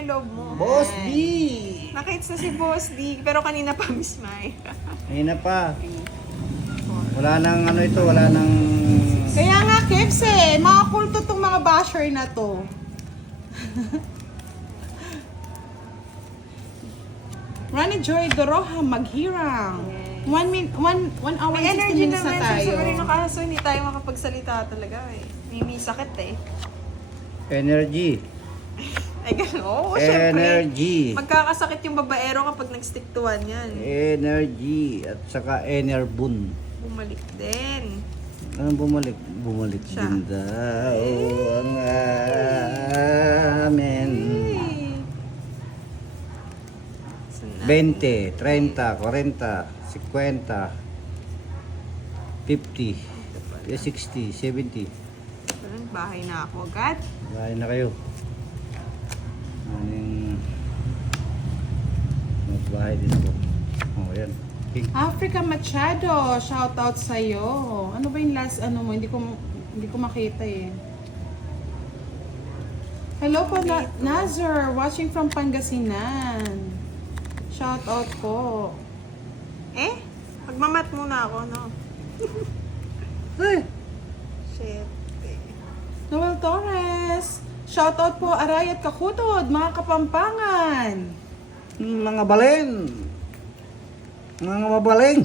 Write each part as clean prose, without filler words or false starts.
yung loob mo. Boss D! Nakits na si Boss D. Pero kanina pa, Miss Mai. Ayun na pa. Wala nang ano ito, wala nang... Kaya nga, Kevs mga kulto tong mga basher na to. Ronnie Joy Doroha, maghirang. Yes. 1 hour May 60 energy minutes na naman tayo. siya. Sabi kaso hindi tayo makapagsalita talaga eh. May sakit eh. Energy. Ay, gano'n. Oo, syempre. Energy. Magkakasakit yung babaero kapag nag-stick to one yan. Energy. At saka Enerbun. Bumalik din. Anong bumalik? Bumalik Siya. din daw ang amin. Hey. Sana. 20, 30, 40, 50, 50, 60, 70. Ganun, bahay na ako agad. Bahay na kayo. Aning magbahay din ako. Oh, yan. King. Africa Machado, shout out sa'yo. Ano ba yung last ano mo? Hindi ko makita eh. Hello po, Nazar, watching from Pangasinan. Shout out po. Eh? Magmamat muna ako, no? Ay! Shit. Eh. Noel Torres, shout out po, Aray at Kakutod, mga Kapampangan. Mga balen! Mga mabaling!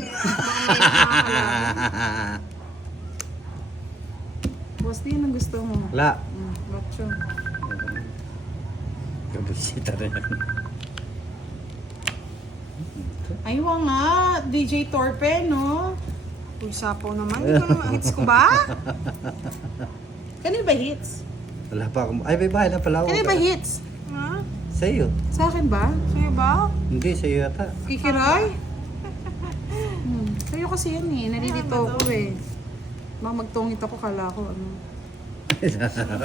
Boss, di yun ang gusto mo. La. Gotcha. Kabisita rin. Aywa nga, DJ Torpe, no? Uy, sapo naman. Hindi ko naman. Hits ko ba? Kanil ba hits? Wala pa akong... Ay, may bahay na pala ako. Kanil ba hits? Ha? Sa iyo. Sa akin ba? Sa'yo ba? Hindi, sa iyo yata. Kikiray? Sa'yo kasi yan eh, nalilito ako eh. Baka magtungit ako, kala ko ano.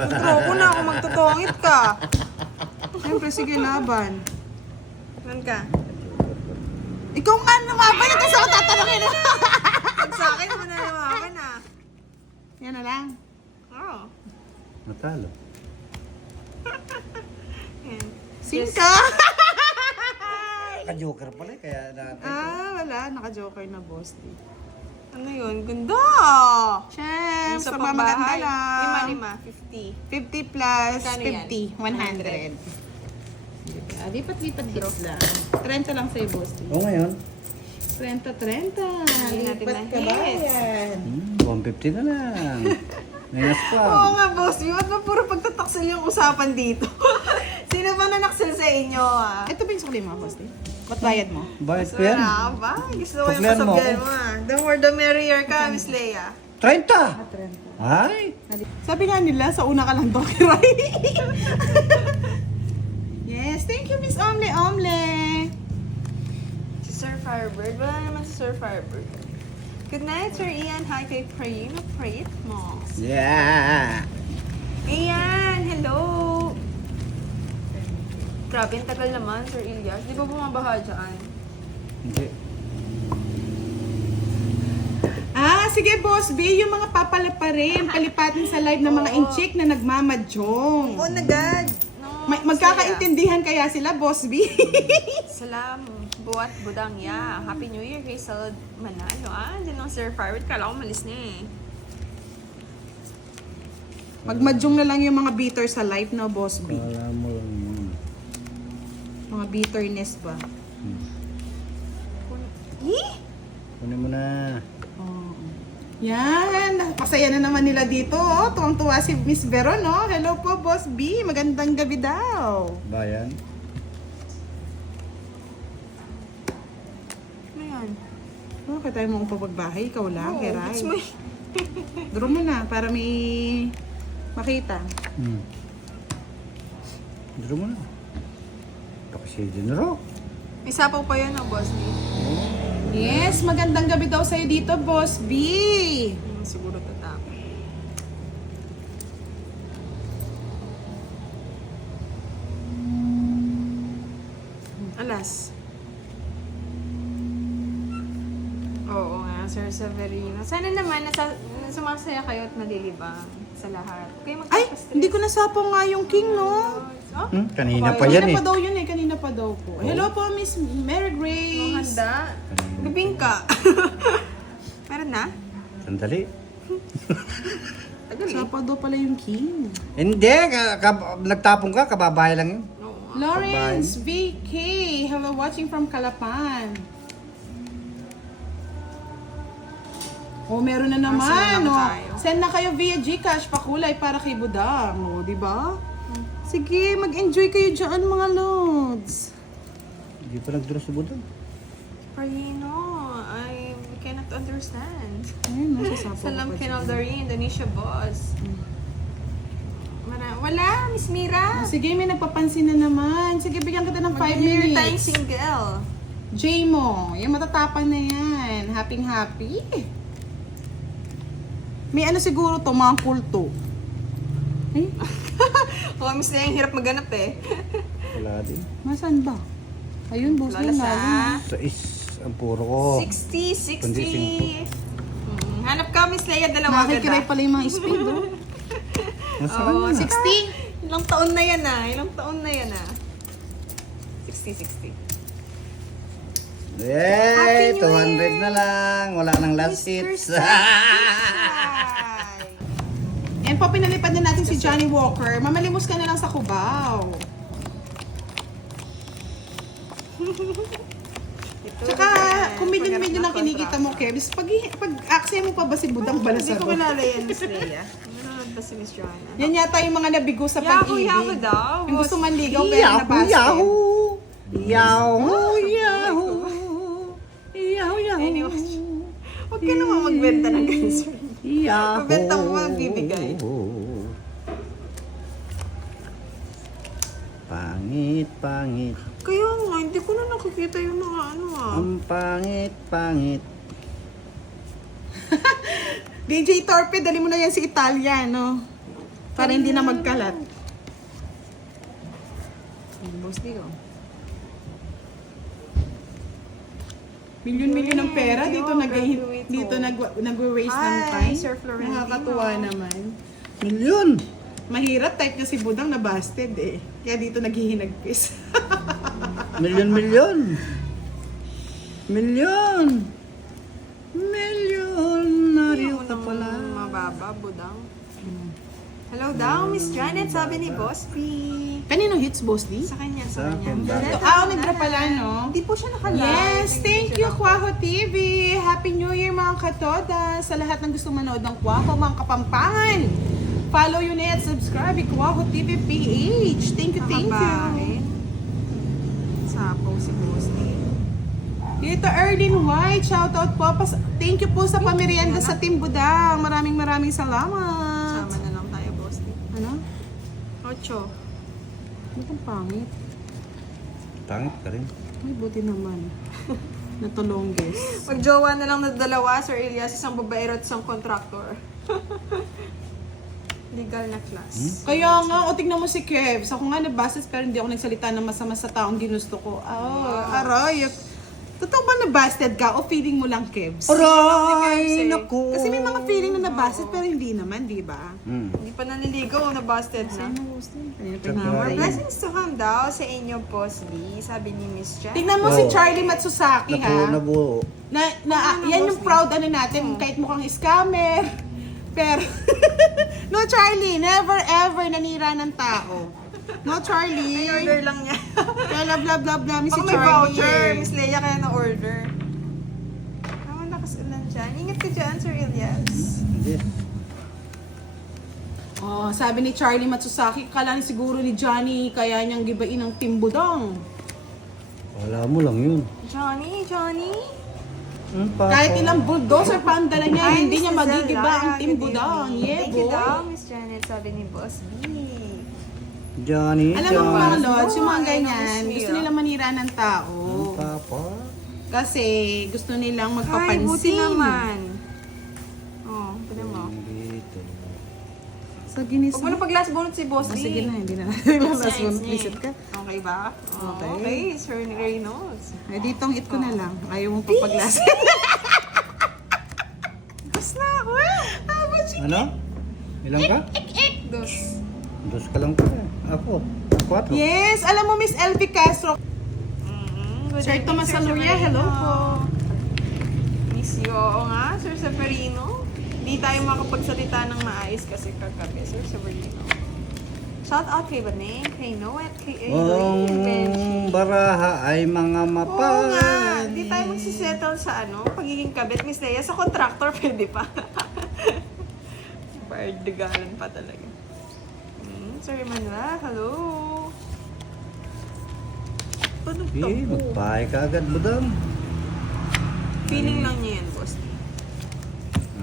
Troko na ako magtutongit ka. Siyempre, sige, laban. Nan ka? Ikaw nga lumaban, ito sa ako tatanungin. Pag sa akin, mo na naman ah. Yan na lang. Oo. Natalo. Yan. Singka! Ka-joker pala eh, kaya natin. Wala, naka-joker na boss. Ano yun? Ganda! Chef, Yung sa maganda lang. Lima, 50. 50 plus Magkano yan? 50, 100. Diba? Lipat-lipat hits lang. 30 lang sa'yo, boss. Oo ngayon. 30. Hindi natin Lipat ka ba na-hits. yan? 150 na lang. Nengas Oo lang. nga, boss. Ba't ba puro pagtataksil yung usapan dito? Sino ba nanaksil sa inyo, ah? Ito ba yung sukli mo, boss? Ba't bayad mo? Bakit ko yan? Wala ba? Gusto ko yung Tuklian mo kasabyan ako. mo, ah. The more the merrier ka, Miss Leia. 30! 30. Ay! Sabi nga nila, sa una ka lang daw kiray. Yes, thank you, Miss Omle Omle. Si Sir Firebird. Wala naman si Sir Firebird. Good night, Sir Ian. Hi kay Prayina Prayit mo. Yeah! Ian, hello! Grabe, ang tagal naman, Sir Elias. Di ba bumabaha dyan? Hindi. Sige, Boss B, yung mga papala pa rin, palipatin sa live ng mga Oo. inchik na nagmamadyong. Oh, nagad! No, Magkakaintindihan kaya sila, Boss B? Salam, buat budang ya. Happy New Year kay Salud Manalo. Diyan lang Sir Firebird. Kala ko malis na eh. Magmadyong na lang yung mga bitter sa live, no, Boss B? Wala mo lang yun. Mga bitterness ba? Kunin mo na. Oo. Yan, pasaya na naman nila dito. Oh. Tuwang-tuwa si Miss Veron, no? Hello po, Boss B. Magandang gabi daw. Bayan. Ano yan? Oh, kaya tayo mong pagbahay, ikaw lang, Oo, Keray. it's my... Draw mo na para may makita. Dito mo na. Pakisi din na. May sapaw pa yan, oh, boss. Yes, magandang gabi daw sa'yo dito, Boss B. Siguro tatap. Alas. Oo nga, Sir Severino. Sana naman sumasaya kayo at nalilibang sa lahat. Kayo Ay, hindi ko nasapo nga yung king, no? Oh? Kanina pa Kabayan. yan Kanina eh. pa daw yun eh. Kanina pa daw po. Hello po, Miss Mary Ang Grace. handa. Bibingka. Meron na? Sandali. Tagal eh. Sapa daw pala yung king. Hindi, nagtapong ka, kababae lang yun. Oo nga. Lawrence VK. Hello, watching from Calapan. Oh, meron na naman. Personal lang Oh. tayo. Send na kayo via GCash pakulay para kay Budang. Oh, di ba? Sige, mag-enjoy kayo dyan mga lods. Hindi pa nagduro si Budang. Prayino, I cannot understand. Ayun, nasa sapo Salam ko pa Kinaldari, Indonesia boss. Wala, Miss Mira. dyan. Sige, may nagpapansin na naman. Sige, bigyan kita ng 5 Mag-year tayong minutes. single. J-Mo, yung matatapang na yan. Happy. May ano siguro to, mga kulto. Eh, Oh, Miss Lea, ang hirap maghanap eh. Wala din. masan ba? Ayun, boss Lala lang sa lalim. Sa ang puro ko. 60, 60. Kundi Hanap ka, Miss Lea, dalawa Nakikiray agad pala yung mga speed, oh. Nasaan Oh, na? 60? Ilang taon na yan ah. 60. Yay! Happy New 200 Year! na lang. Wala nang last hits. Yan po, pinalipad na natin si Johnny Walker. Mamalimos ka na lang sa Cubao. Tsaka, kung medyo ng kinikita mo, Kebs, pag-aksaya mo pa ba si Budang Hindi Balasaro? ko kilala yan, Miss Lea. Nanonood ba si Miss Joanna? Yan yata yung mga nabigo sa Yahoo, pag-ibig. Yahoo daw. Yung gusto manligaw pero nabasket. Yahoo! Yahoo! Anyway, huwag ka naman magbenta ng ganyan. Yahoo! Mabenta mo, magbibigay. Pangit. Kaya nga, hindi ko na nakikita yung mga ano ah. Ang pangit. DJ Torpe, dali mo na yan si Italia, no? Para hindi na magkalat. Boss Dio. Milyon-milyon ng pera dito Graduate, dito oh. nag-waste ng Hi, time. Sir Florentino. Nakakatuwa naman. Milyon! Mahirap type niya si Budang na busted eh. Kaya dito naghihinagpis. Milyon! Milyonaryo ka pala. Mababa, budang. Hello daw, Miss Janet, sabi ni Boss P. Kanino hits, Boss D? Sa kanya, Sa sa akin, kanya. bakit? Negra pala, no? Hindi po siya nakalive. Yes, thank you, Kwaho TV. Happy New Year, mga katoda. Sa lahat ng gusto manood ng Kwaho, mga kapampangan. Follow yun at subscribe, Kwaho TV PH. Thank you. Nakabahin. Sapo si Boss P. Dito, Erlyn White, shoutout po. Thank you po sa pamerienda sa Team Budang. Maraming salamat. Sama na lang tayo, Boss P. Ano? 8. Ano kang pangit? Pangit ka rin. Ay, buti naman. Natulongges. Magjowa na lang na dalawa, Sir Elias, isang babaero at isang contractor. Legal na class. Kaya nga, o tignan mo si Kevs. Ako nga nabasted pero hindi ako nagsalita ng masama sa taong ginusto ko. Aray. Totoo ba nabasted ka o feeling mo lang, Kevs? Aray! Naku! Kasi may mga feeling na nabasted pero hindi naman, di ba? Hindi pa naniligaw, na-busted na. More blessings to come daw sa inyo, Boss B, sabi ni Miss Janet. Tignan mo si Charlie Matsusaki, Nabuo. yan yung proud ano natin, kahit mukhang scammer. Pero, no Charlie, never ever nanira ng tao. No Charlie. Order lang niya. Kaya love namin si Baka may Charlie. voucher, Miss Leia, kaya na-order. Ang lakas ulan dyan. Ingat ka dyan, Sir Elias. Yes. Oh, sabi ni Charlie Matsusaki, kala ni siguro ni Johnny kaya niyang gibain ng Team Budang. Wala mo lang yun. Johnny? Kahit ilang bulldozer pa ang dala niya, Ay, hindi niya Miss magigiba Zella, ang Team good Budang. evening. Yeah, Thank you boy. daw, Miss Janet, sabi ni Boss B. Johnny. Alam mo mga Johnny. lods, yung mga Ay, ganyan, naku, gusto siya. nila manira ng tao. Papa. Kasi gusto nilang Ay, magpapansin. buti naman. Oh, pwede mo. Dito. Sa ginis Huwag mo na pag-last bonus si Boss B. sige na, hindi na natin last Nice, one. nice. Visit ka. Okay ba? Okay. Okay, Sir Reynolds. Ay, ditong it ko na lang. Ayaw mong papaglas. Gusto na ako eh. Ano? Ilang ka? Dos. Dos ka lang pa. Ako. 4. Yes, alam mo Miss LV Castro. Good Sir evening, Tomas Sir Aluria, hello po. Miss you, oo nga, Sir Severino. Hindi tayo makapagsalita ng maayos kasi kagabi, Sir Severino. Shout out kay Baneng, kay Noet, kay Aileen, Benji. Ang baraha ay mga Oo mapal. nga, hindi tayo magsisettle sa pagiging kabit. Miss Leia, sa contractor pwede pa. Bardigalan pa talaga. Sir Manuel, hello. Ano to? Magpahay ka agad, budang. Feeling lang niya yan, boss.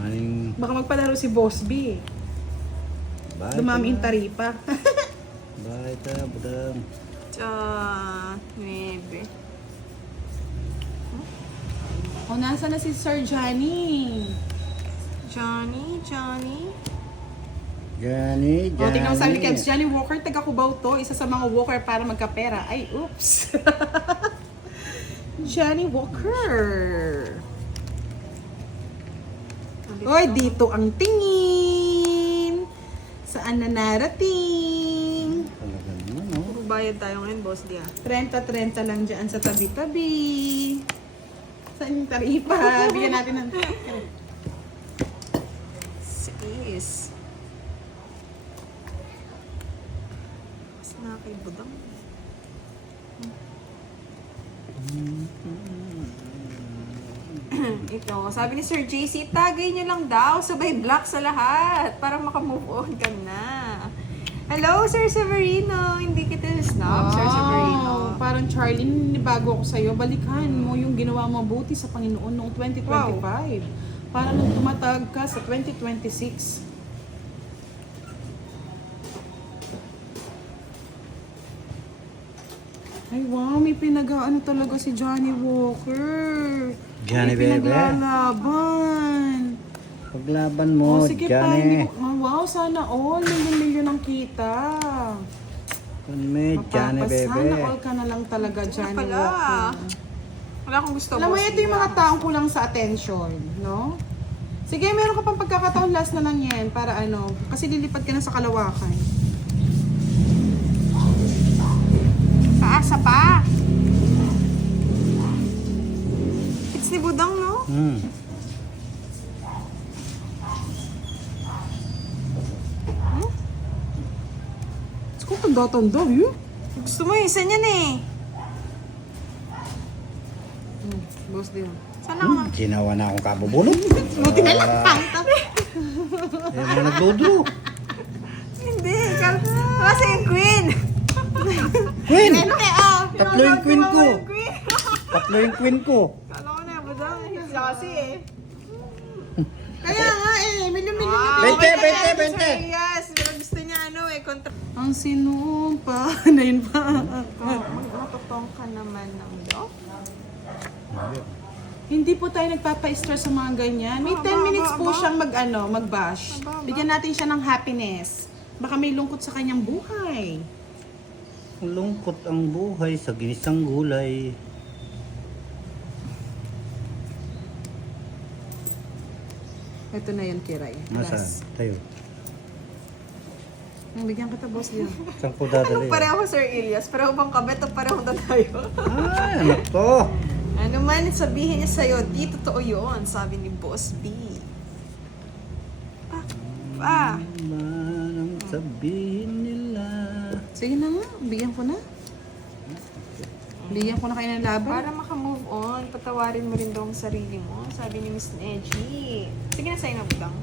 Aning Baka magpalaro si Boss B. bahay Dumami yung ka. taripa. Bahay ka, budang. Maybe. O, nasa na si Sir Johnny? Johnny. Johnny. O, tingnan mo sabi ni Kebs, Johnny Walker, taga Cubao to. Isa sa mga Walker para magkapera. Ay, oops. Johnny Walker. Oy, dito ang tingin. Saan na narating? Talaga naman, no? Puro bayad tayo ngayon, boss Dia. 30-30 lang dyan sa tabi-tabi. Saan yung taripa? Bigyan natin ng... Sis. Mas na kay Budang. Ito, sabi ni Sir JC, tagay niyo lang daw, sabay block sa lahat para makamove on ka na. Hello, Sir Severino. Hindi kita snub, Sir Severino. Parang Charlie, ninibago ako sa'yo. Balikan mo yung ginawa mo mabuti sa Panginoon noong 2025. Para nung tumatag ka sa 2026. Ay wow, may pinag-ano talaga si Johnny Walker. Johnny may Bebe. pinaglalaban. Paglaban mo, Oh, sige pa, Johnny. hindi mo, wow, sana all, milyon-milyon ang kita. Kung may Johnny Bebe. Mapapasana all ka na lang talaga, Johnny pala. Walker. Wala akong gusto, Alam mo, boss ito yung Dia. mga taong kulang sa attention, no? Sige, meron ka pang pagkakataon, last na lang yan, para ano, kasi lilipad ka na sa Kalawakan. Paasa pa. It's ni Budang, no? Kung tanda-tanda, yun. Gusto mo yung isa niyan eh. Boss din. Sana ka Ginawa na akong kabubulog. Buti na lang, pangit ako. Eh, mga nagdodo. Hindi. Kasi yung queen. Queen! Ano kaya? Oh, Tatlo yung queen ko. Queen. Tatlo yung queen ko. Kala ko na, Budang. Kasi eh. Kaya nga eh, milyon-milyon. Bente, okay na bente, yan, bente. Sir Elias. Pero gusto niya kontra. Ang sinumpa na yun pa. Matutong ka naman ng dog. Hindi po tayo nagpapa-stress sa mga ganyan. May 10 minutes po siyang mag-bash. Bigyan natin siya ng happiness. Baka may lungkot sa kanyang buhay. Lungkot ang buhay sa ginisang gulay. Ito na yun, Kiray. Nasa Last. tayo. Bigyan kita, boss, Leo. Saan ko dadali? Pareho, Sir Elias. Pareho bang kabet o pareho na tayo? Ay, ano to? Ano man sabihin niya sa'yo, di totoo yun, sabi ni Boss B. Pa. Man ang sabihin nila. Sige na nga, bigyan ko na. Bigyan ko na kayo ng laban. Para makamove on, patawarin mo rin daw ang sarili mo, sabi ni Miss Neji. Sige na sa'yo na, Budang.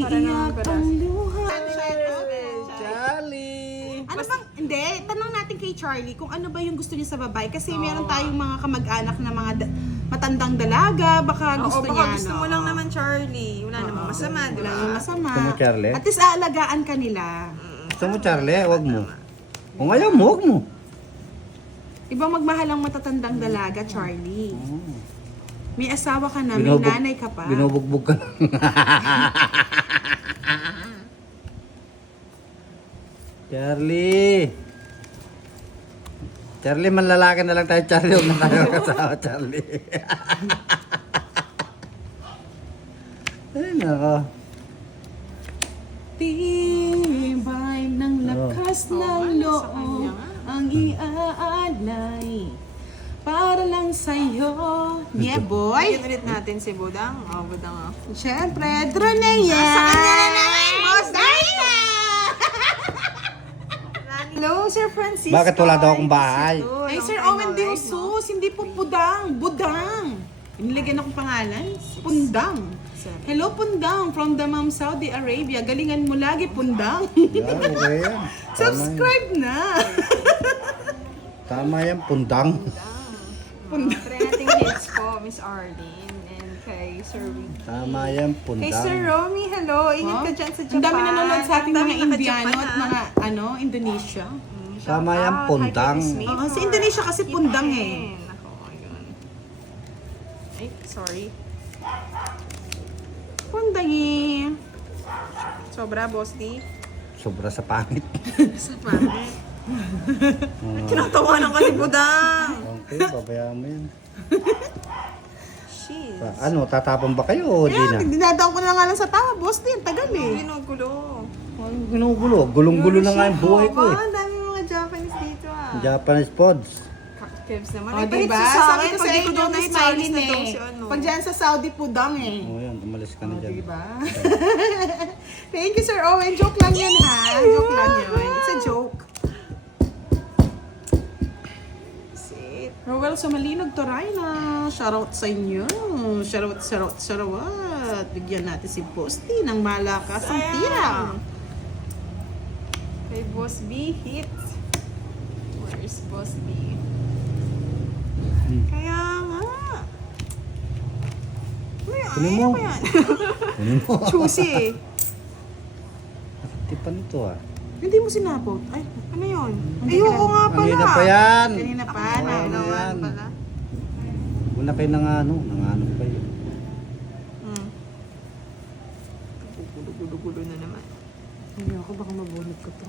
Para na Iiyak ang luha. Charlie! Ano bang, hindi, tanong natin kay Charlie kung ano ba yung gusto niya sa babae. Kasi meron tayong mga kamag-anak na mga matandang dalaga, baka gusto baka niya, gusto mo lang naman, Charlie. Wala namang masama, di Wala ba? yung masama. Gusto mo, Charlie? At least aalagaan ka nila. Gusto mo, Charlie? Huwag mo. Kung ayaw mo, huwag mo. Ibang magmahal ang matatandang dalaga, Charlie. May asawa ka na, may Binubog- nanay ka pa. Binubugbog ka lang. Charlie! Charlie, manlalaki na lang tayo, Charlie. Huwag na tayo kasawa, Charlie. Ay, nako. Tibay ng lakas Lakas Oo, ng ano, sa kanya loob nga. ang iaalay para lang sa'yo. Yeah, boy. Bigyan ulit natin si Budang. Oh, Budang. Siyempre, Dronea. Sa kanya na naman, Boss Dina! Hello, Sir Francisco. Bakit wala daw akong bahay? Ay, Sir Owen De Jesus, hindi po Pudang, Budang. Inilagyan akong pangalan, Pundang. Hello, Pundang, from Dammam, Saudi Arabia. Galingan mo lagi, Pundang. Yeah, okay yan. Subscribe na. Tama yan, pundang. Try nating hits po, Miss Arlene. And kay Sir Rick. Tama yan, Kay Sir pundang. Romy, hello. Ingat ka dyan sa Japan. Ang dami nanonood sa ating Ang mga dami Indiano naka-Japan, at ah. mga Indonesia. Tama yan, Shout out, pundang. hi kay Miss May Oo, for si Indonesia kasi keep pundang in. eh. Ako, ayun. Ay, sorry. Pundangi. Sobra, Boss D. Sobra sa pangit. Sa pangit. Kinatawanan ka ni Budang. Okay, babayaan mo yan. Jeez. Ano, tatapon ba kayo o di na? Ayan, dinadaan ko na nga lang sa tawa, boss din. Tagal eh. Ginugulo. Ginugulo. Gulong-gulo na nga yung buhay ko eh. Ang dami mga Japanese dito ah. Japanese pods. Kevs naman. O, Ay, diba? pahit sa Sabi akin, ko sa pag di ko inyo, doon Miss na Mylene na eh. daw si ano. Pag dyan sa Saudi, Pudang eh. O yan, umalis ka na dyan. Diba? Thank you, Sir Owen. Joke lang yan, ha? Joke lang yun. It's a joke. Sit. Rowel Sumalinog, Torayna. Shoutout sa inyo. Shoutout. Bigyan natin si Posti ng malakas ang tira. Kay Boss B, hit. Where's Boss B? Kaya nga. Kunin mo. Ano ba yan? Kunin mo. Choosy eh. Tipan ito ah. Hindi mo sinapot. Ay, Ano yun? Hindi Ay, ka oo na- nga pala. Kanina pa yan. kanina pa. Ako na, Ano naman yan? pala. Wala kayo nangano kayo. Gulo-gulo na naman. Hindi ako, baka mabunod ko to.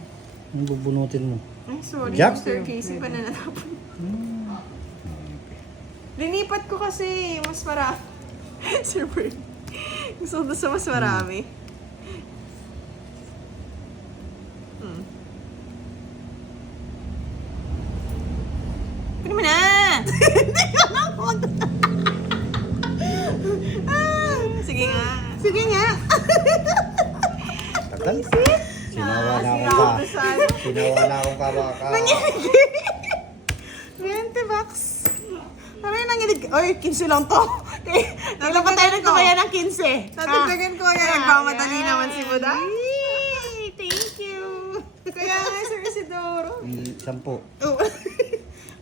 Ang bubunutin mo. Ay, sorry. Jack? Mr. Casey pa na natapon. Linipat ko kasi mas marami. Sir Bird. Gusto ko sa mas marami. Pwede mo na! Sige nga. Sige nga. Tagal. Sinawa na akong Sinawa ka. ko sa ano. Sinawa na akong kabaka. 20 bucks. Ano yung nanginig? Oy, 15 lang to. Kailan pa tayo nagkakaya ng 15? Natagdagan ko kaya nagmamadali naman si Buda. Yay! Thank you. Kaya nga, Sir Isidoro. 10. Oh.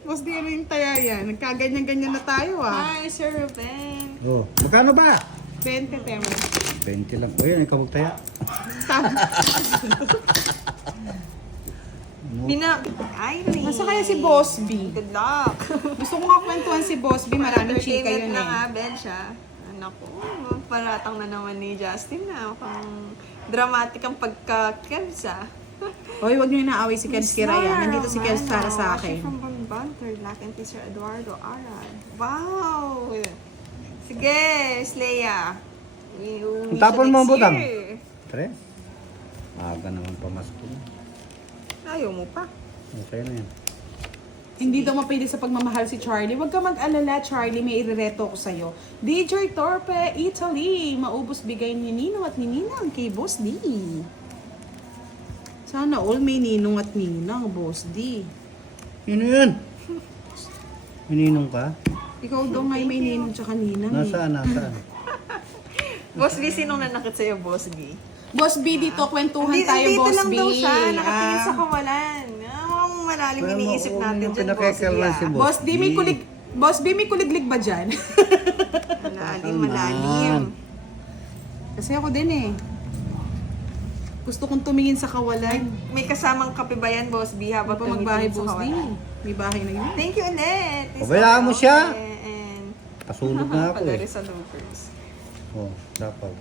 Boss, di ano yung taya yan. Nagkaganyan-ganyan na tayo ah. Hi, Sir Ruben. Oh, magkano ba? 20 temo. 20 lang. O yan, ikaw magtaya. Stop. Irene. Nasa kaya si Boss B? Good luck. Gusto ko nga kwentuhan si Boss B. Maraming chika yun na eh. nga, Ben siya. Naku, paratang na naman ni Justin na. Pang dramatic ang pagka-Kevs ah. Oy, wag niyo inaaway si Kevs Kiraya. Nandito si Kevs para sa Watching akin. from Bamban, third luck and Sir Eduardo Arad. Wow! Sige, Sleya. Ang tapon mo, Budang. Pre? Maaga naman pamasko. Ayaw mo pa. Okay na yan. Hindi daw mapili sa pagmamahal si Charlie. Huwag ka mag-alala, Charlie. May irereto ko sa'yo. DJ Torpe, Italy. Maubos bigay ni Ninong at ni Ninang kay Boss D. Sana all may Ninong at Ninang, Boss D. Yun yun. Mininong ka? Ikaw daw ngayon may Ninong tsaka Ninang eh. Nasaan? Boss B, sinong nanakit sa'yo, Boss B? Boss B, dito kwentuhan tayo, Dito Boss lang B. daw siya, nakatingin sa Ah. kawalan. Ang malalim Pero iniisip natin dyan, Boss B. pinakaikalman si Boss. Boss D, may kulig... Boss B, may kuliglig ba dyan? Malalim. Kasi ako din eh. Gusto kong tumingin sa kawalan. May kasamang kape ba yan, Boss B? Habang Habang pa magbahay, tumitingin sa Boss D. kawalan? May bahay na yun. Thank you ulit. Pabayaan mo siya. And Pasulog na ako Palari eh. sa loopers. Oh, dapat.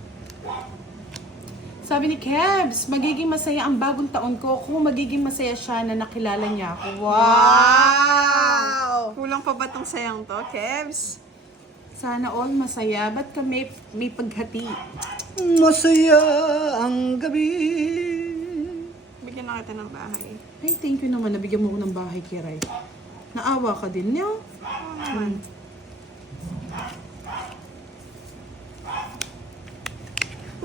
Sabi ni Kebs, magiging masaya ang bagong taon ko kung magiging masaya siya na nakilala niya ako. Wow! Kulang pa ba tong sayang to, Kevs? Sana all masaya. Ba't ka may paghati? Masaya ang gabi. Bigyan na kita ng bahay. Ay, thank you naman. Nabigyan mo ko ng bahay, Kiray. Naawa ka din niyo.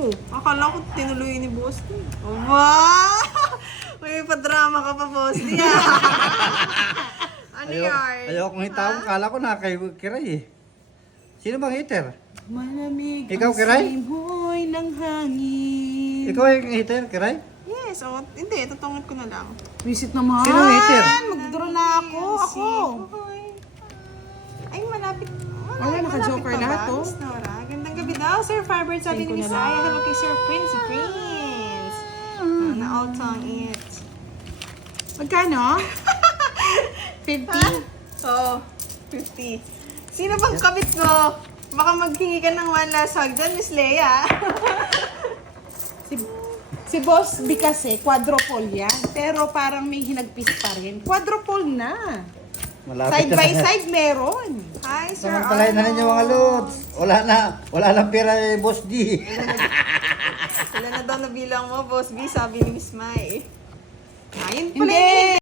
Oh, akala ko tinuloy ni Boss D. Oh, wow! May padrama ka pa, Boss D. Ano yarn? Ayaw kong hitawag. Kala ko na kay Kiray eh. Sino bang hater? Malamig Ikaw, ang Kiray? simoy ng hangin. Ikaw yung hater, Kiray? Yes, oh, hindi. Tutungit ko na lang. Visit naman. Sino hater? Magduro na ako. Ako. Ay, malapit. Wala, naka-joker malapit pa lahat, ba, oh. Miss Nora? Gandang gabi daw, Sir Firebird. Sabi Thank ni you Miss na Aya. lang. Hello kay Sir Prince. Na all tongue it. Magkano? 50? Oo, 50. Sino bang kabit mo? Baka maghingi ka ng one last hug dyan, Miss Leia. Si Boss B kasi, quadruple yan. Pero parang may hinagpis pa rin. Quadruple na. Malapit Side by side meron. Hi, Sir Samantalahin na ninyo mga lods. Wala lang pera eh, Boss D. Sila na daw nabilang mo, Boss B, sabi ni Miss Mai. Ayun pala Hindi.